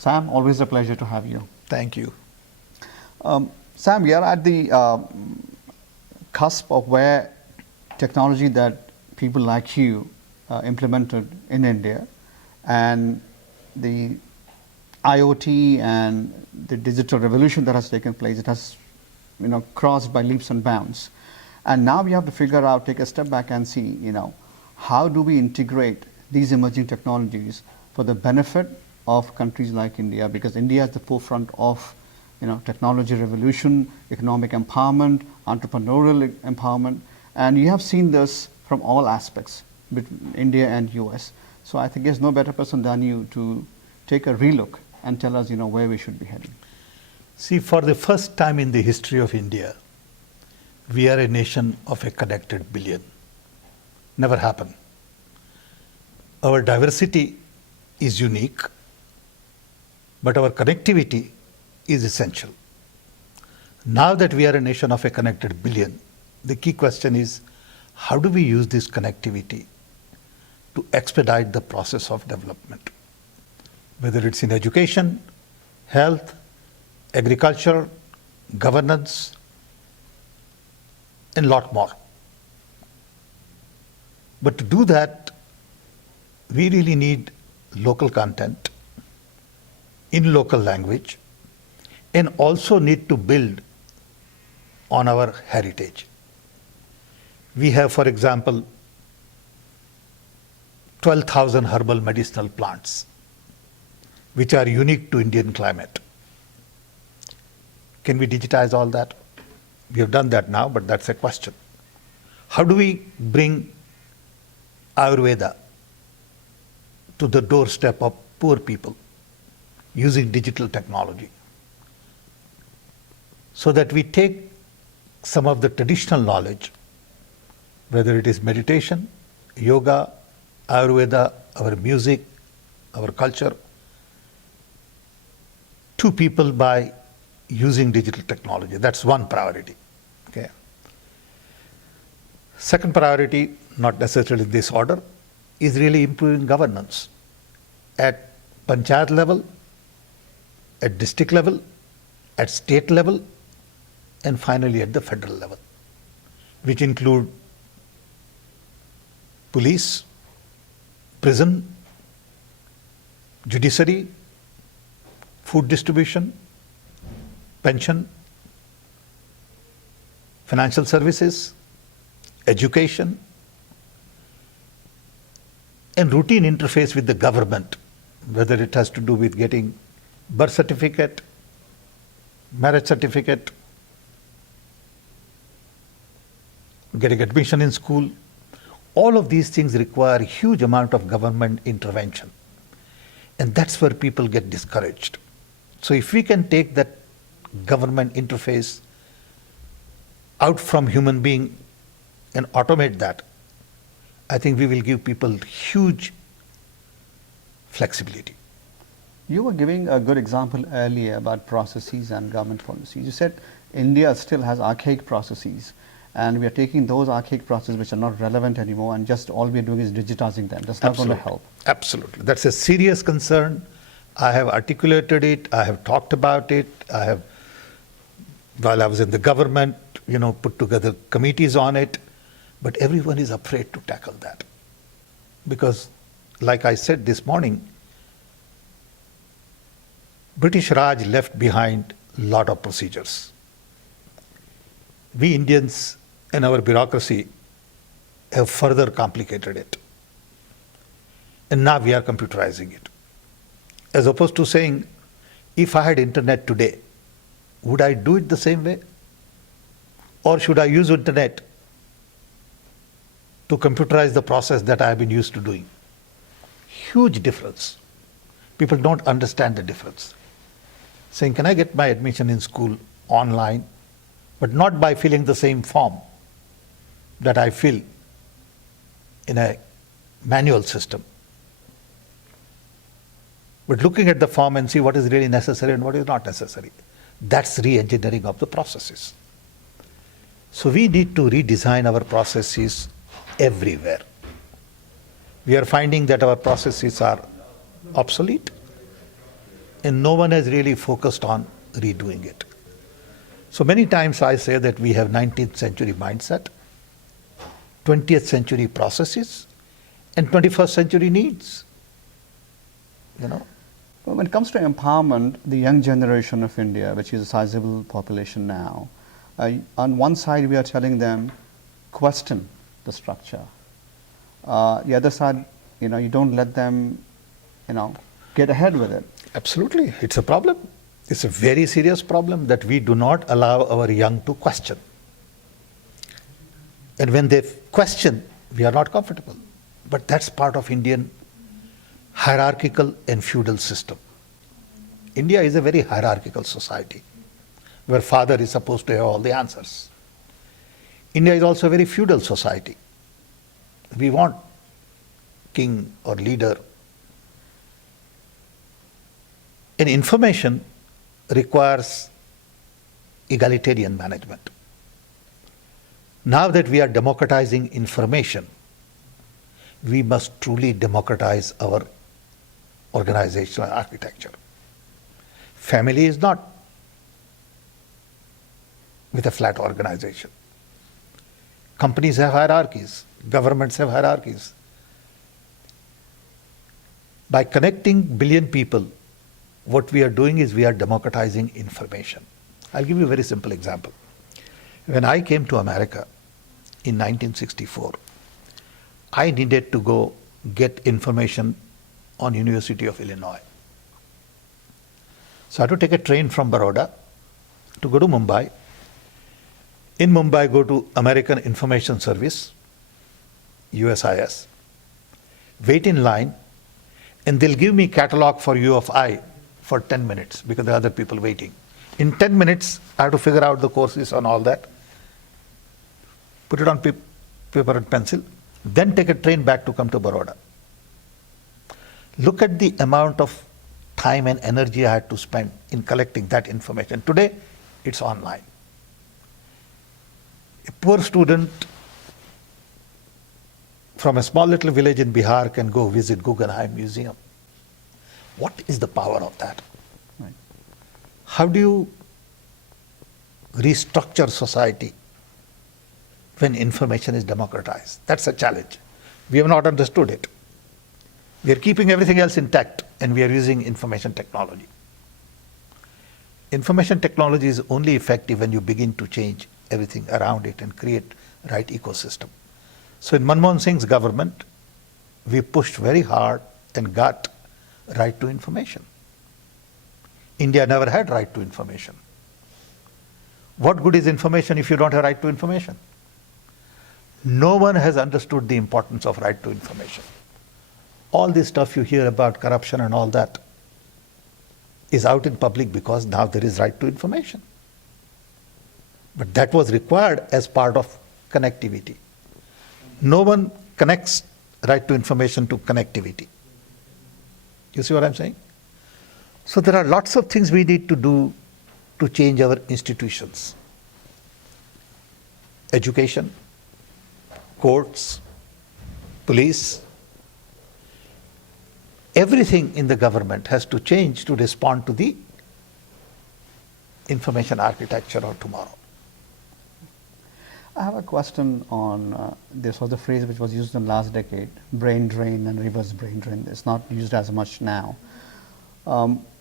Sam, always a pleasure to have you. Thank you. Sam, we are at the cusp of where technology that people like you implemented in India, and the IoT and the digital revolution that has taken place, it has crossed by leaps and bounds. And now we have to figure out, take a step back and see, how do we integrate these emerging technologies for the benefit of countries like India, because India is the forefront of technology revolution, economic empowerment, entrepreneurial empowerment, and you have seen this from all aspects between India and US. So I think there's no better person than you to take a relook and tell us where we should be heading. See, for the first time in the history of India, we are a nation of a connected billion. Never happened. Our diversity is unique, but our connectivity is essential. Now that we are a nation of a connected billion, the key question is, how do we use this connectivity to expedite the process of development? Whether it's in education, health, agriculture, governance, and a lot more. But to do that, we really need local content in local language, and also need to build on our heritage. We have, for example, 12,000 herbal medicinal plants, which are unique to Indian climate. Can we digitize all that? We have done that now, but that's a question. How do we bring Ayurveda to the doorstep of poor people using digital technology, so that we take some of the traditional knowledge, whether it is meditation, yoga, Ayurveda, our music, our culture, to people by using digital technology? That's one priority. Okay. Second priority, not necessarily in this order, is really improving governance at panchayat level, at district level, at state level, and finally at the federal level, which include police, prison, judiciary, food distribution, pension, financial services, education, and routine interface with the government, whether it has to do with getting birth certificate, marriage certificate, getting admission in school. All of these things require a huge amount of government intervention. And that's where people get discouraged. So if we can take that government interface out from human being and automate that, I think we will give people huge flexibility. You were giving a good example earlier about processes and government policies. You said India still has archaic processes, and we are taking those archaic processes which are not relevant anymore, and just all we are doing is digitizing them. That's not going to help. Absolutely. That's a serious concern. I have articulated it. I have talked about it. I have, while I was in the government, put together committees on it. But everyone is afraid to tackle that. Because, like I said this morning, British Raj left behind a lot of procedures. We Indians and our bureaucracy have further complicated it. And now we are computerizing it. As opposed to saying, if I had internet today, would I do it the same way? Or should I use internet to computerize the process that I have been used to doing? Huge difference. People don't understand the difference. Saying, can I get my admission in school online, but not by filling the same form that I fill in a manual system, but looking at the form and see what is really necessary and what is not necessary. That's re-engineering of the processes. So we need to redesign our processes everywhere. We are finding that our processes are obsolete. and no one has really focused on redoing it. So many times I say that we have 19th century mindset, 20th century processes, and 21st century needs. You know, Well, when it comes to empowerment, the young generation of India, which is a sizable population now, on one side we are telling them, question the structure. The other side, you don't let them, get ahead with it. absolutely, it's a problem. It's a very serious problem that we do not allow our young to question. And when they question, we are not comfortable. But that's part of Indian hierarchical and feudal system. India is a very hierarchical society where father is supposed to have all the answers. India is also a very feudal society. We want king or leader. And information requires egalitarian management. Now that we are democratizing information, we must truly democratize our organizational architecture. Family is not with a flat organization. Companies have hierarchies, governments have hierarchies. By connecting billion people, what we are doing is we are democratizing information. I'll give you a very simple example. When I came to America in 1964, I needed to go get information on University of Illinois. So I had to take a train from Baroda to go to Mumbai. In Mumbai, go to American Information Service, USIS, wait in line, and they'll give me catalog for U of I for 10 minutes because there are other people waiting. In 10 minutes, I have to figure out the courses and all that, put it on paper and pencil, then take a train back to come to Baroda. Look at the amount of time and energy I had to spend in collecting that information. Today, it's online. A poor student from a small little village in Bihar can go visit Guggenheim Museum. What is the power of that? Right. How do you restructure society when information is democratized? That's a challenge. We have not understood it. We are keeping everything else intact and we are using information technology. Information technology is only effective when you begin to change everything around it and create right ecosystem. So in Manmohan Singh's government, we pushed very hard and got right to information. India never had right to information. What good is information if you don't have right to information? No one has understood the importance of right to information. All this stuff you hear about corruption and all that is out in public because now there is right to information. But that was required as part of connectivity. No one connects right to information to connectivity. You see what I'm saying? So there are lots of things we need to do to change our institutions. Education, courts, police, everything in the government has to change to respond to the information architecture of tomorrow. I have a question on this was the phrase which was used in the last decade, brain drain and reverse brain drain. It's not used as much now.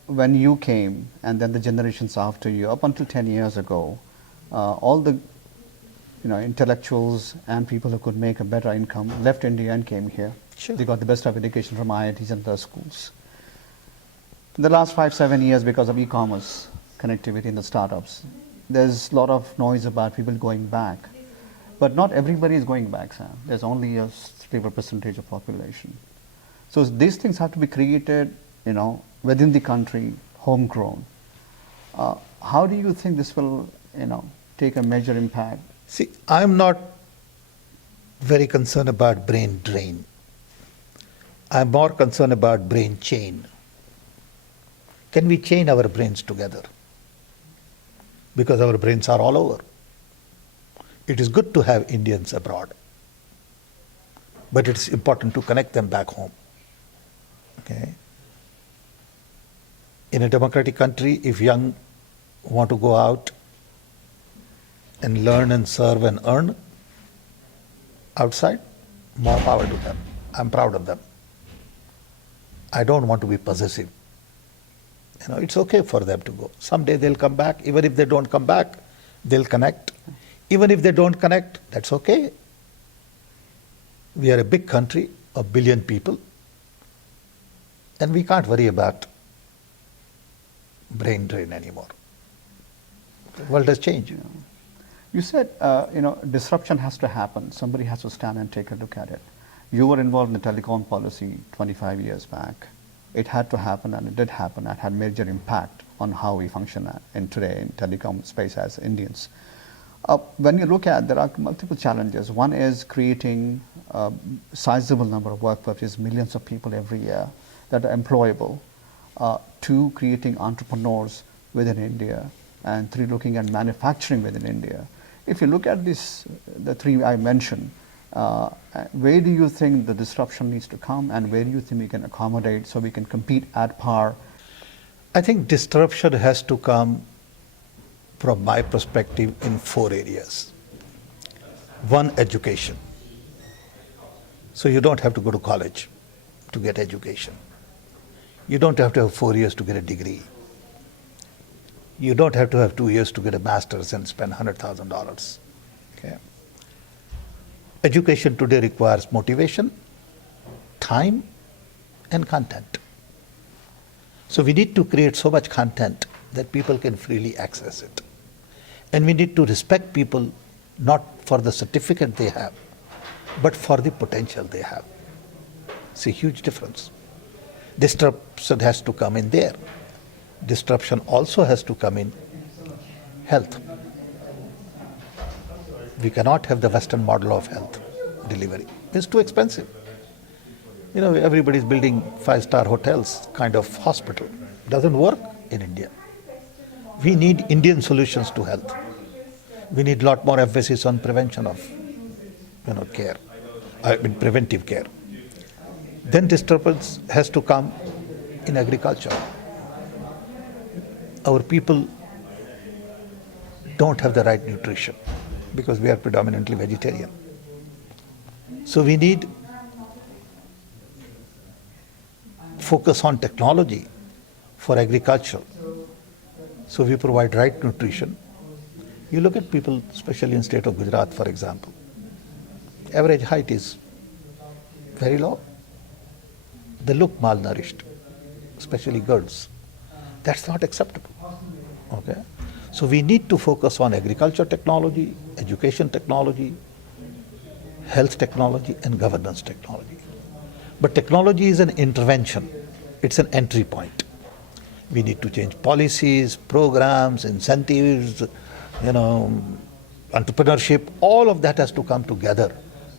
When you came and then the generations after you, up until 10 years ago, all the intellectuals and people who could make a better income left India and came here. Sure. They got the best of education from IITs and other schools. In the last 5-7 years, because of e-commerce, connectivity in the startups, there's a lot of noise about people going back. But not everybody is going back, Sam. There's only a sliver percentage of population. So these things have to be created, within the country, homegrown. How do you think this will, take a major impact? See, I'm not very concerned about brain drain. I'm more concerned about brain chain. Can we chain our brains together? Because our brains are all over. It is good to have Indians abroad, but it's important to connect them back home. Okay? In a democratic country, if young want to go out and learn and serve and earn outside, more power to them. I'm proud of them. I don't want to be possessive. It's okay for them to go. Someday they'll come back. Even if they don't come back, they'll connect. Even if they don't connect, that's okay. We are a big country, 1 billion people, and we can't worry about brain drain anymore. The world has changed. You said, disruption has to happen. Somebody has to stand and take a look at it. You were involved in the telecom policy 25 years back. It had to happen, and it did happen. It had major impact on how we function today in telecom space as Indians. When you look at, there are multiple challenges. One is creating a sizable number of workforces, millions of people every year that are employable. 2, creating entrepreneurs within India. And 3, looking at manufacturing within India. If you look at this, the 3 I mentioned, where do you think the disruption needs to come, and where do you think we can accommodate so we can compete at par? I think disruption has to come, from my perspective, in 4 areas. 1, education. So you don't have to go to college to get education. You don't have to have 4 years to get a degree. You don't have to have 2 years to get a master's and spend $100,000. Okay. Education today requires motivation, time, and content. So we need to create so much content that people can freely access it. And we need to respect people not for the certificate they have, but for the potential they have. It's a huge difference. Disruption has to come in there. Disruption also has to come in health. We cannot have the Western model of health delivery. It's too expensive. Everybody's building 5-star hotels kind of hospital. Doesn't work in India. We need Indian solutions to health. We need a lot more emphasis on prevention of care, preventive care. Then disturbance has to come in agriculture. Our people don't have the right nutrition because we are predominantly vegetarian. So we need focus on technology for agriculture. So we provide right nutrition. You look at people, especially in state of Gujarat, for example, average height is very low. They look malnourished, especially girls. That's not acceptable. Okay? So we need to focus on agriculture technology, education technology, health technology, and governance technology. But technology is an intervention. It's an entry point. We need to change policies, programs, incentives, entrepreneurship. All of that has to come together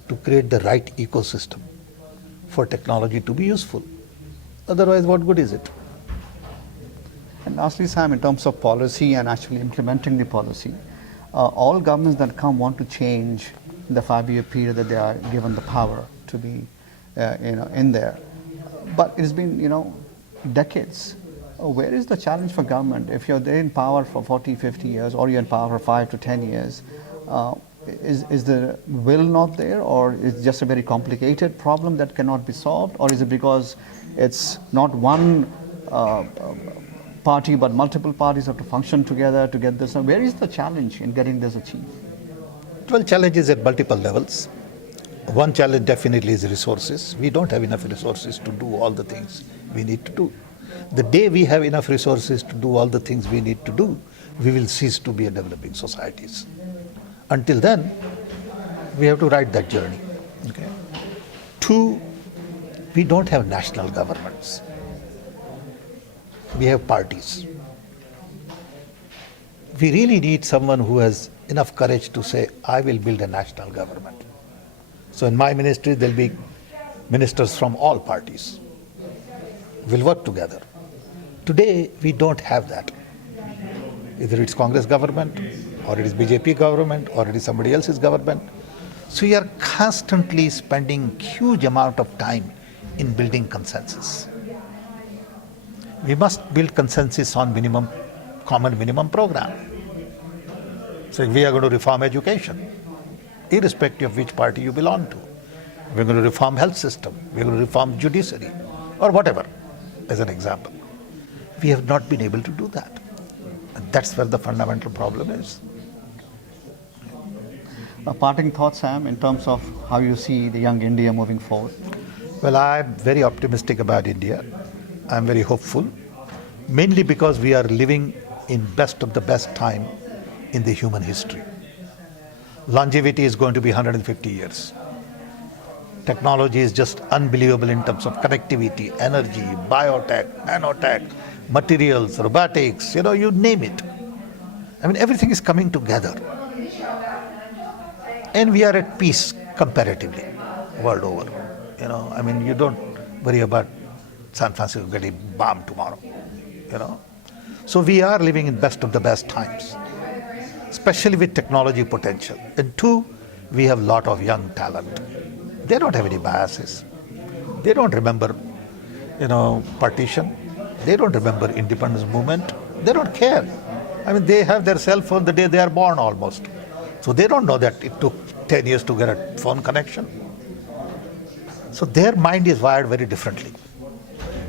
to create the right ecosystem for technology to be useful. Otherwise, what good is it? And lastly, Sam, in terms of policy and actually implementing the policy, all governments that come want to change the 5-year period that they are given the power to be in there. But it's been decades. Where is the challenge for government? If you're there in power for 40, 50 years, or you're in power for 5 to 10 years, is the will not there, or is it just a very complicated problem that cannot be solved, or is it because it's not one party but multiple parties have to function together to get this? Where is the challenge in getting this achieved? Well, challenges at multiple levels. One challenge definitely is resources. We don't have enough resources to do all the things we need to do. The day we have enough resources to do all the things we need to do, we will cease to be a developing societies. Until then, we have to ride that journey. Okay? 2, we don't have national governments. We have parties. We really need someone who has enough courage to say, I will build a national government. So in my ministry, there'll be ministers from all parties. We'll work together. Today, we don't have that. Either it's Congress government, or it is BJP government, or it is somebody else's government. So we are constantly spending huge amount of time in building consensus. We must build consensus on common minimum program. So we are going to reform education, irrespective of which party you belong to. We're going to reform health system. We're going to reform judiciary, or whatever, as an example. We have not been able to do that. And that's where the fundamental problem is. Parting thoughts, Sam, in terms of how you see the young India moving forward? Well, I'm very optimistic about India. I'm very hopeful, mainly because we are living in best of the best time in the human history. Longevity is going to be 150 years. Technology is just unbelievable in terms of connectivity, energy, biotech, nanotech, materials, robotics, you name it. I mean, everything is coming together. And we are at peace comparatively, world over. I mean, you don't worry about San Francisco getting bombed tomorrow, So we are living in best of the best times, especially with technology potential. And two, we have a lot of young talent. They don't have any biases. They don't remember, partition. They don't remember independence movement. They don't care. I mean, they have their cell phone the day they are born almost. So they don't know that it took 10 years to get a phone connection. So their mind is wired very differently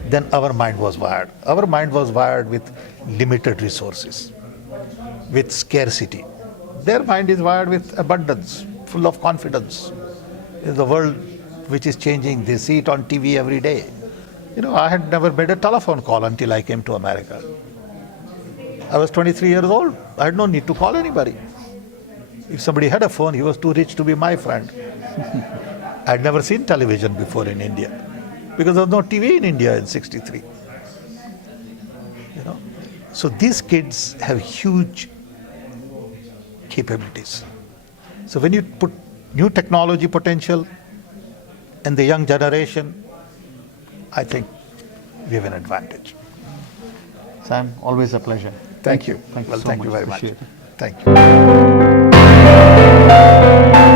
than our mind was wired. Our mind was wired with limited resources, with scarcity. Their mind is wired with abundance, full of confidence. In the world which is changing, they see it on TV every day. I had never made a telephone call until I came to America. I was 23 years old. I had no need to call anybody. If somebody had a phone, he was too rich to be my friend. I had never seen television before in India because there was no TV in India in '63. So these kids have huge capabilities. So when you put new technology potential in the young generation, I think we have an advantage. Sam, always a pleasure. Thank you. Thank you Well, so thank much. you very much. Appreciate it. Thank you.